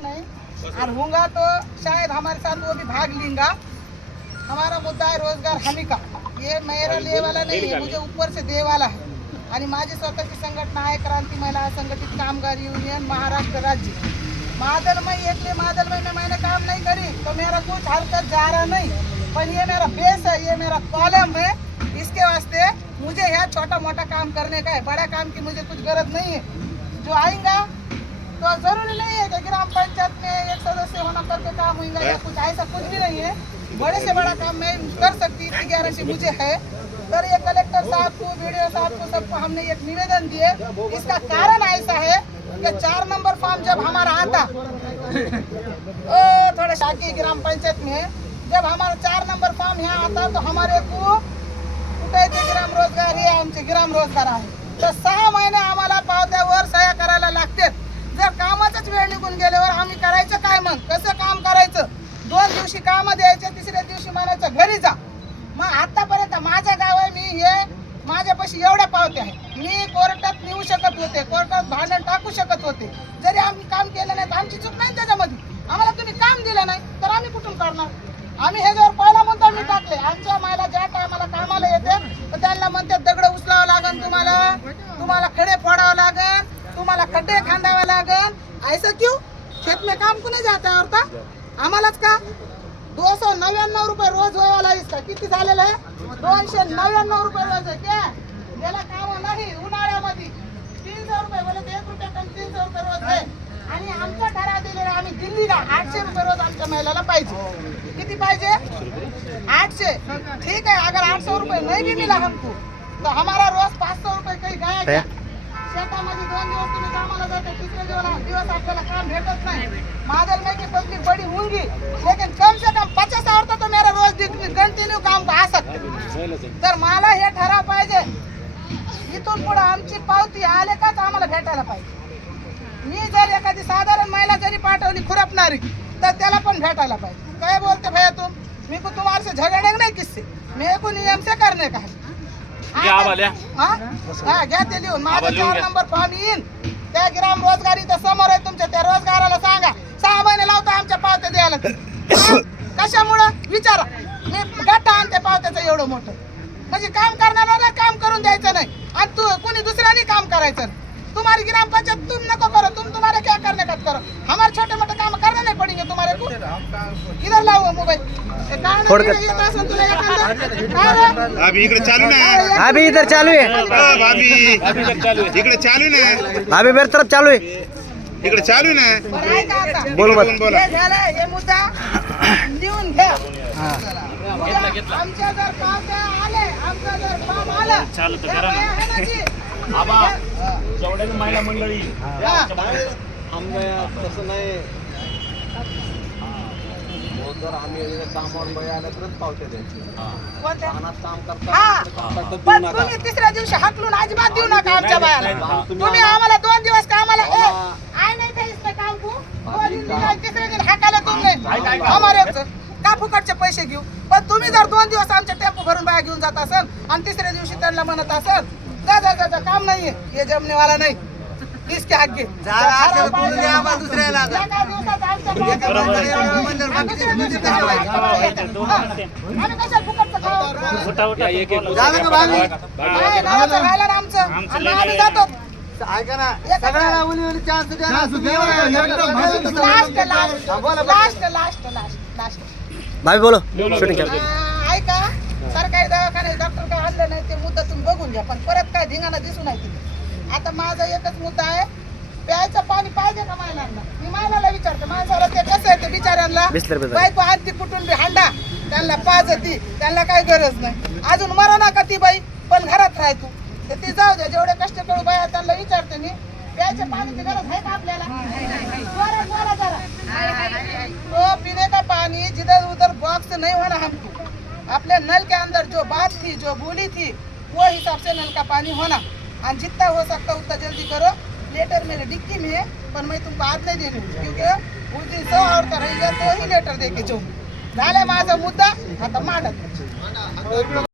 नहीं। और होगा तो शायद हमारे साथ वो भी भाग लेंगा। हमारा मुद्दा है रोजगार हमी का। ये मेरा ले वाला नहीं है मुझे ऊपर से दे वाला है आणि माझी स्वतःची संघटना आहे क्रांती महिला संघटित कामगार यूनियन महाराष्ट्र राज्य। मादल में एक मादल में मैंने काम नहीं करी तो मेरा कुछ हरकत जा रहा नहीं। पर ये मेरा बेस है ये मेरा कॉलम है। इसके वास्ते मुझे यहाँ छोटा मोटा काम करने का है। बड़ा काम की मुझे कुछ गरज नहीं है। जो आएगा तो जरूरी नहीं है कि? ग्राम पंचायत में एक सदस्य होना करके काम होगा या कुछ ऐसा कुछ भी नहीं है बड़े से बड़ा काम मैं कर सकती इतनी गारंटी मुझे है. तर ये कलेक्टर साहब को वीडियो साहब को सबको हमने एक निवेदन दिए. इसका कारण ऐसा है कि चार नंबर फॉर्म जब हमारा आता ओ थोड़ा शाकी ग्राम पंचायत में जब हमारा चार नंबर फॉर्म यहाँ आता तो हमारे को कुठे ग्राम रोजगार हे आमचे ग्राम रोजगार आहे. तर सहा महिने आम्हाला पावत्यावर सह्या करायला निघून गेल्यावर आम्ही करायचं काय मग? कसं काम करायचं? दोन दिवशी काम द्यायचे तिसऱ्या दिवशी म्हणायचं घरी जा. मग आतापर्यंत माझं गाव आहे मी हे माझ्यापाशी एवढ्या पावते आहे मी कोर्टात नेऊ शकत होते कोर्टात भांडण टाकू शकत होते. जरी आम्ही काम केलं नाही तर आमची चूक नाही त्याच्यामध्ये. आम्हाला तुम्ही काम दिलं नाही तर आम्ही कुठून करणार आम्ही ह्याच्यावर पहिला म्हणतो मी टाकले. आमच्या मायला ज्या टायमाला कामाला येते तर त्यांना म्हणते दगड उचलावं लागन तुम्हाला. तुम्हाला खडे फोडावं लागन. तुम्हाला खड्डे खांदावं लागन. ऐसा क्यों? खेत में काम कुणी जाता है औरता आम्हालाच का? दो सौ नव्याण्णव रुपये रोज व्हायला इसका। किती झालेलं आहे? दोनशे नव्याण्णव रुपये रोज आहे क्या? त्याला काम नाही उन्हाळ्यामध्ये. तीन सौ रुपये बोले तर एक रुपये कमी तीन सौ रुपये रोज आहे. आणि आमचा ठराव दिलेला आम्ही दिल्लीला आठशे रुपये रोज आमच्या महिलाला पाहिजे. किती पाहिजे? आठशे. ठीक आहे अगर आठ सौ रुपये नाही भी मिला हमको तो हमारा रोज पाच सौ रुपये काही गया क्या शेतामध्ये दोन दिवस तुम्ही कामाला जाते तिसरे दिवस दिवस आपल्याला काम भेटत नाही. मादल में की पब्लिक बड़ी होंगी. लेकिन कम से कम पचास औरतों तो मेरा रोज कंटिन्यू काम आ सकते तर मला हे ठराव पाहिजे. इथून पुढे आमची पावती आले काच आम्हाला भेटायला पाहिजे. मी जर एखादी साधारण महिला जरी पाठवली खुरपणारी तर त्याला पण भेटायला पाहिजे. काय बोलते भैया तुम? मी को तुम्हाला से झगड़ने नाही किस्से. मेरे को नियम से करने का? घ्या आम्हाला. हा? हा, घ्या ते लिहून माझा आम्हाला लिहून चार घ्या. नंबर फॉर्म येईन त्या ग्राम रोजगारी तर समोर आहे तुमच्या त्या रोजगाराला सांगा सहा महिने लावता आमच्या पावत्या द्यायला हा? कशामुळं विचारा मी गट्टा आणते पावत्याचं एवढं मोठं म्हणजे काम करणाऱ्याला काम करून द्यायचं नाही आणि तू कोणी दुसऱ्याने काम करायचं नाही. तुम्हारी ग्राम पंचायत तुम नको करो तुम तुम्हारे क्या करने का करो हमारे छोटे नहीं पड़ेंगे तुम्हारे को इधर लाओ वो मोबाइल। ए, काय नाही थोडक्यात. येत असेल तुला एखादं? काय रे? भाभी इकडे चालू ना। अभी इधर चालू है। ओ, भाभी। अभी तक चालू आहे इकडे चालू ना। अभी मेरी तरफ चालू है। इकडे चालू ना। बरं आहे का आता? बोल मत। बोलून बोला? हे झालं हे मुद्दा। लिहून घ्या उद्या आमच्या जर पावत्या आले। आमचं जर फॉर्म आलं। चालू तर त्या करा ना. बाया आहे ना जी, आबा जेवढ्या बी महिला मंडळी। हा. तसं नाही। हो, जर आम्ही कामावर बाई आल्या तरच पावत्या द्यायची. काम हा. करता तिसऱ्या दिवशी हाकलून अजिबात देऊ नका आमच्या बायाला. हा. तुम्ही आम्हाला दोन दिवस कामाला आय नाही का इसमें काम को दो दिन दिला, तिसरे दिन हाकायला नाही. का फुकटचे पैसे घेऊ. पण तुम्ही जर दोन दिवस आमच्या टेम्पो भरून बाया घेऊन जात असाल आणि तिसऱ्या दिवशी त्यांना म्हणत असाल जा जा जा जा, काम नाहीये. हे जमनेवाला नाही. इसके आगे असेल द्या आम्हाला दुसऱ्याला आता. एका आहे. उठा उठा. एक एक. झालं का भाभी? ऐका ना. सगळ्याला उली उली चान्स द्या ना. तुम्ही एवढं- हा, बोला, भाभी शूटिंग कर ऐका. सरकारी दवाखाने डॉक्टर काय आणलं नाही ते मुद्दा तुम्ही बघून घ्या. पण परत काय धिंगाणा दिसू नाही तिथे. आता माझा एकच मुद्दा आहे. प्यायचं पाणी पाहिजे का महिलांना मी महिलाला विचारते माणसाला ते कसं आहे ते बिचाऱ्यांना? बिसलरी बिसलरी. बायको आणती कुठून हांडा. त्यांना पाजती त्यांना काही गरज नाही. अजून मरा ना का ती बाई पण घरात राह तू. तर ती जाऊ दे जेवढे कष्ट करू बाया त्यांना विचारते मी. प्यायच्या पाण्याची गरज आहे का आपल्याला? जोरात बोला जरा. तो पीने का पानी जिधर उधर बॉक्स नहीं होना हमको. अपने नल के अंदर जो बात थी जो बोली थी वो हिसाब से नल का पानी होना. और जितना हो सकता उतना जल्दी करो। लेटर मेरे डिक्की में है पर मैं तुमको आज नहीं देने क्योंकि उस दिन सौ और का रही तो ही लेटर दे के जाऊँ झालं माझा मुद्दा आता मांडत